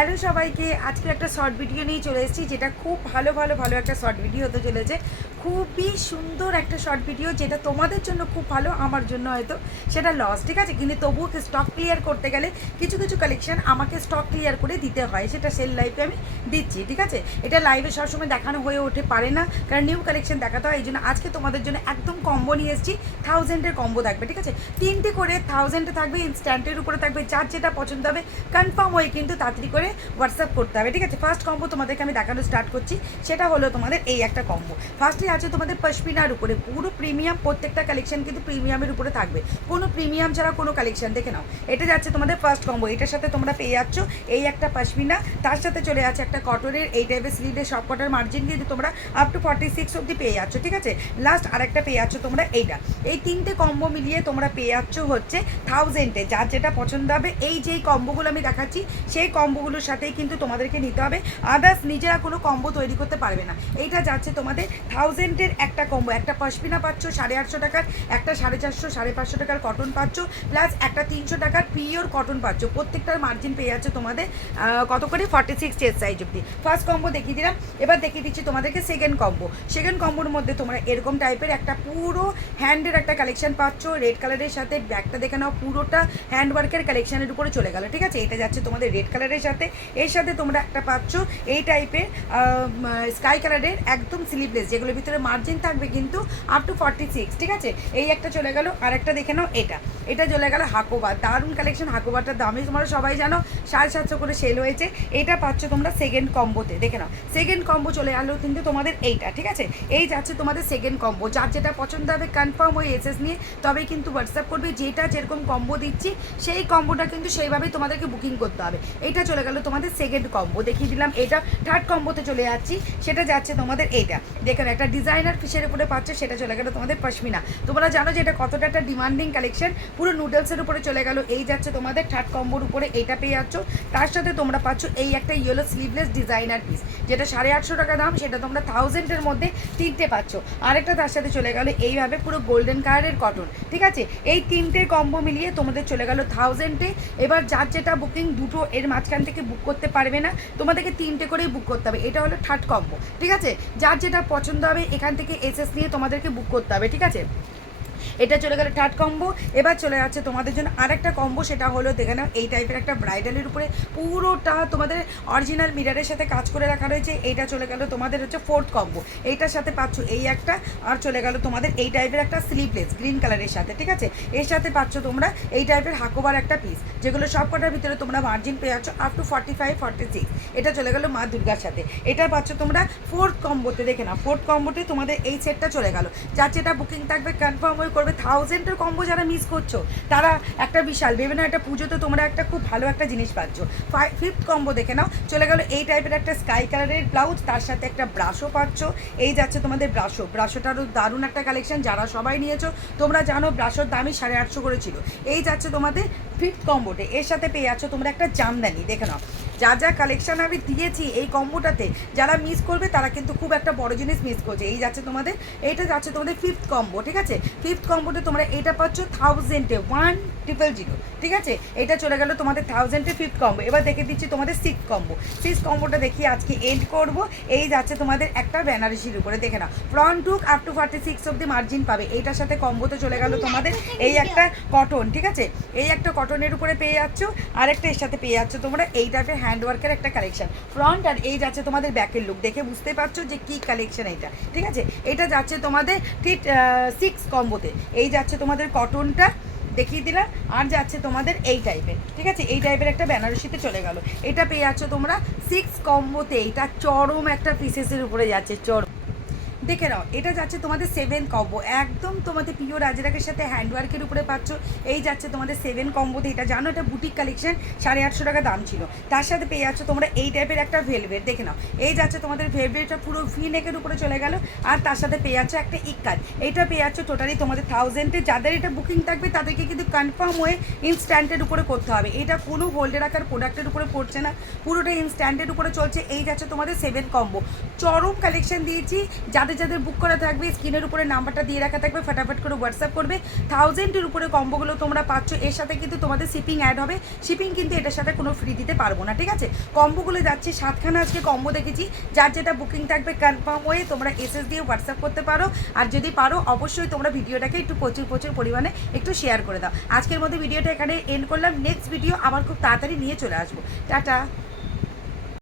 Hello সবাইকে, আজকে একটা শর্ট ভিডিও নিয়ে চলে এসেছি, যেটা খুব ভালো একটা শর্ট ভিডিও হতে চলেছে। খুবই সুন্দর একটা শর্ট ভিডিও, যেটা তোমাদের জন্য খুব ভালো, আমার জন্য হয়তো সেটা লস, ঠিক আছে। কিন্তু তবুও স্টক ক্লিয়ার করতে গেলে কিছু কিছু কালেকশন আমাকে স্টক ক্লিয়ার করে দিতে হয়, সেটা সেল লাইভে আমি দিচ্ছি, ঠিক আছে। এটা লাইভে সবসময় দেখানো হয়ে ওঠে পারে না, কারণ নিউ কালেকশন দেখাতে হয়। এই জন্য আজকে তোমাদের জন্য একদম কম্বো নিয়ে এসেছি। 1000-এর কম্বো থাকবে, ঠিক আছে। 3টে করে 1000-এ থাকবে, ইনস্ট্যান্টের উপরে থাকবে। যার যেটা পছন্দ হবে কনফার্ম হয়ে কিন্তু তাড়াতাড়ি করে হোয়াটসঅ্যাপ করতে হবে, ঠিক আছে। ফার্স্ট কম্বো তোমাদেরকে আমি দেখানো স্টার্ট করছি, সেটা হলো তোমাদের এই একটা কম্বো। ফার্স্টে আছে তোমাদের পশমিনার উপরে, পুরো প্রিমিয়াম, প্রত্যেকটা কালেকশন কিন্তু প্রিমিয়ামের উপরে থাকবে, কোনো প্রিমিয়াম ছাড়া কোনো কালেকশন, দেখে নাও। এটা যাচ্ছে তোমাদের ফার্স্ট কম্বো, এটার সাথে তোমরা পেয়ে যাচ্ছ এই একটা পশমিনা, তার সাথে চলে যাচ্ছে একটা কটনের এই টাইপের স্লিভের সব কটার মার্জিন দিয়ে তোমরা আপ টু 46 অব্দি পেয়ে যাচ্ছ, ঠিক আছে। লাস্ট আরেকটা পেয়ে যাচ্ছ তোমরা এইটা। এই তিনটে কম্বো মিলিয়ে তোমরা পেয়ে যাচ্ছ হচ্ছে 1000-এ। যার যেটা পছন্দ হবে, এই যেই কম্বোগুলো আমি দেখাচ্ছি সেই কম্বোগুলোর সাথেই কিন্তু তোমাদেরকে নিতে হবে, আদার্স নিজেরা কোনো কম্বো তৈরি করতে পারবে না। এইটা যাচ্ছে তোমাদের 1000-এর একটা কম্বো, একটা পশমিনা পাচ্ছ 850 টাকার, একটা 450 550 টাকার কটন পাচ্ছ, প্লাস একটা 300 টাকার পিওর কটন পাচ্ছ। প্রত্যেকটার মার্জিন পেয়ে যাচ্ছে তোমাদের কত করে 46 চেস্ট সাইজ অব্দি। ফার্স্ট কম্বো দেখিয়ে দিলাম, এবার দেখিয়ে দিচ্ছি তোমাদেরকে সেকেন্ড কম্বো। সেকেন্ড কম্বোর মধ্যে তোমরা এরকম টাইপের একটা পুরো হ্যান্ডের একটা কালেকশন পাচ্ছ, রেড কালারের সাথে। ব্যাগটা দেখে নাও, পুরোটা হ্যান্ডওয়ার্কের কালেকশনের উপরে চলে গেল, ঠিক আছে। এটা যাচ্ছে তোমাদের রেড কালারের সাথে, এর সাথে তোমরা একটা পাচ্ছ এই টাইপের স্কাই কালারের একদম স্লিভলেস, যেগুলোর ভিতরে মার্জিন থাকবে কিন্তু আপ টু 46, ঠিক আছে। এই একটা চলে গেল, আর একটা দেখে নাও, এটা চলে গেল হাকোবা। দারুণ কালেকশন, হাকোবাটার দামই তোমরা সবাই জানো 750 করে সেল হয়েছে। এটা পাচ্ছ তোমরা সেকেন্ড কম্বোতে, দেখে নাও। সেকেন্ড কম্বো চলে গেলো কিন্তু তোমাদের এইটা, ঠিক আছে। এই যাচ্ছে তোমাদের সেকেন্ড কম্বো। যার যেটা পছন্দ হবে কনফার্ম হয়ে এসএস নিয়ে তবেই কিন্তু হোয়াটসঅ্যাপ করবে। যেটা যেরকম কম্বো দিচ্ছি সেই কম্বোটা কিন্তু সেইভাবেই তোমাদেরকে বুকিং করতে হবে। এইটা চলে গেল তোমাদের সেকেন্ড কম্বো, দেখিয়ে দিলাম। এটা থার্ড কম্বোতে চলে যাচ্ছি, সেটা যাচ্ছে তোমাদের এইটা। দেখেন একটা ডিজাইনার ফিশের উপরে পাচ্ছে, সেটা চলে গেল তোমাদের পশমিনা। তোমরা জানো যে এটা কতটা একটা ডিমান্ডিং কালেকশন, পুরো নুডলসের উপরে চলে গেল। এই যাচ্ছে তোমাদের থার্ড কম্বোর উপরে, এইটা পেয়ে যাচ্ছ। তার সাথে তোমরা পাচ্ছ এই একটা ইয়েলো স্লিভলেস ডিজাইনার পিস, যেটা 850 টাকা দাম, সেটা তোমরা 1000-এর মধ্যে 3টে পাচ্ছ। আরেকটা তার সাথে চলে গেল এইভাবে পুরো গোল্ডেন কালারের কটন, ঠিক আছে। এই 3টে কম্বো মিলিয়ে তোমাদের চলে গেল 1000-এ। এবার যার যেটা বুকিং, দুটো এর মাঝখান থেকে বুক করতে পারবে না, তোমাদেরকে 3টে করেই বুক করতে হবে। এটা হলো থার্ড কম্বো, ঠিক আছে। যার যেটা পছন্দ হবে এখান থেকে এসএস নিয়ে তোমাদেরকে বুক করতে হবে, ঠিক আছে। এটা চলে গেল থার্ড কম্বো। এবার চলে যাচ্ছে তোমাদের জন্য আরেকটা কম্বো, সেটা হলো দেখে নাও এই টাইপের একটা ব্রাইডালের উপরে পুরোটা তোমাদের অরিজিনাল মিরারের সাথে কাজ করে রাখা রয়েছে। এইটা চলে গেল তোমাদের হচ্ছে ফোর্থ কম্বো। এইটার সাথে পাচ্ছ এই একটা, আর চলে গেল তোমাদের এই টাইপের একটা স্লিভলেস গ্রিন কালারের সাথে, ঠিক আছে। এর সাথে পাচ্ছ তোমরা এই টাইপের হাকোবার একটা পিস, যেগুলো সব কটার ভিতরে তোমরা মার্জিন পেয়ে যাচ্ছ আপ টু 45 46। এটা চলে গেল মা দুর্গার সাথে। এটা পাচ্ছ তোমরা ফোর্থ কম্বোতে, দেখে নাও। ফোর্থ কম্বোতে তোমাদের এই সেটটা চলে গেল। যার যেটা বুকিং থাকবে কনফার্ম হয়ে করবে। 1000-এর কম্বো যারা মিস করছো তারা একটা বিশাল ভেবে না, একটা পুজোতে তোমরা একটা খুব ভালো একটা জিনিস পাচ্ছ। ফিফথ কম্বো দেখে নাও, চলে গেল এই টাইপের একটা স্কাই কালারের ব্লাউজ, তার সাথে একটা ব্রাশও পাচ্ছ। এই যাচ্ছে তোমাদের ব্রাশোটারও দারুণ একটা কালেকশন, যারা সবাই নিয়েছো তোমরা জানো ব্রাশোর দামই 850 করে ছিল। এই যাচ্ছে তোমাদের ফিফথ কম্বোতে। এর সাথে পেয়ে যাচ্ছ তোমরা একটা জামদানি, দেখে নাও। যা যা কালেকশন আমি দিয়েছি এই কম্বোটাতে, যারা মিস করবে তারা কিন্তু খুব একটা বড় জিনিস মিস করছে। এই যাচ্ছে তোমাদের, এইটা যাচ্ছে তোমাদের ফিফথ কম্বো, ঠিক আছে। ফিফথ কম্বোতে তোমরা এটা পাচ্ছ 1000-এ 1000, ঠিক আছে। এটা চলে গেল তোমাদের 1000-এ ফিফথ কম্বো। এবার দেখে দিচ্ছি তোমাদের সিক্স কম্বো। সিক্স কম্বোটা দেখিয়ে আজকে এন্ড করব। এই যাচ্ছে তোমাদের একটা বেনারসির উপরে, দেখে না। ফ্রন্ট হুক আপ টু 46 অব্দি মার্জিন পাবে। এইটার সাথে কম্বোতে চলে গেল তোমাদের এই একটা কটন, ঠিক আছে। এই একটা কটনের উপরে পেয়ে যাচ্ছ, আরেকটা এর সাথে পেয়ে যাচ্ছ তোমরা এই টাইপের হ্যান্ডওয়ার্কের একটা কালেকশন ফ্রন্ট। আর এই যাচ্ছে তোমাদের ব্যাকের লুক, দেখে বুঝতে পারছো যে কি কালেকশন এটা, ঠিক আছে। এটা যাচ্ছে তোমাদের ঠিক 6 কম্বোতে। এই যাচ্ছে তোমাদের কটনটা দেখিয়ে দিলাম, আর যাচ্ছে তোমাদের এই টাইপের, ঠিক আছে। এই টাইপের একটা বেনারসিতে চলে গেল। এটা পেয়ে যাচ্ছ তোমরা 6 কম্বোতে। এটা চরম একটা পিসেসের উপরে যাচ্ছে, চরম, দেখে নাও। এটা যাচ্ছে তোমাদের 7 কম্বো, একদম তোমাদের পিওর আজরাকের সাথে হ্যান্ডওয়ার্কের উপরে পাচ্ছ। এই যাচ্ছে তোমাদের 7 কম্বোতে। এটা জানো এটা বুটিক কালেকশন, 850 টাকা দাম ছিল। তার সাথে পেয়ে যাচ্ছ তোমরা এই টাইপের একটা ভেলভেট, দেখে নাও। এই যাচ্ছে তোমাদের ভেলভেটটা পুরো ভি নেকের উপরে চলে গেল, আর তার সাথে পেয়ে যাচ্ছ একটা ইক্কাত। এইটা পেয়ে যাচ্ছ টোটালি তোমাদের 1000-এ। যাদের এটা বুকিং থাকবে তাদেরকে কিন্তু কনফার্ম হয়ে ইনস্ট্যান্টের উপরে করতে হবে। এটা কোনো হোল্ডে রাখার প্রোডাক্টের উপরে পড়ছে না, পুরোটা ইনস্ট্যান্টের উপরে চলছে। এই যাচ্ছে তোমাদের 7 কম্বো, চরম কালেকশন দিয়েছি। যাদের যাদের যাদের বুক করা থাকবে স্ক্রিনের উপরে নাম্বারটা দিয়ে রাখা থাকবে, ফটাফট করে হোয়াটসঅ্যাপ করবে। 1000-এর উপরে কম্বোগুলো তোমরা পাচ্ছ, এর সাথে কিন্তু তোমাদের শিপিং অ্যাড হবে। শিপিং কিন্তু এটার সাথে কোনো ফ্রি দিতে পারবো না, ঠিক আছে। কম্বোগুলো যাচ্ছে 7খানা আজকে কম্বো দেখেছি। যার যেটা বুকিং থাকবে কনফার্ম হয়ে তোমরা এসএস দিয়ে হোয়াটসঅ্যাপ করতে পারো। আর যদি পারো অবশ্যই তোমরা ভিডিওটাকে একটু প্রচুর প্রচুর পরিমাণে একটু শেয়ার করে দাও। আজকের মধ্যে ভিডিওটা এখানে এন্ড করলাম। নেক্সট ভিডিও আবার খুব তাড়াতাড়ি নিয়ে চলে আসবো। টাটা।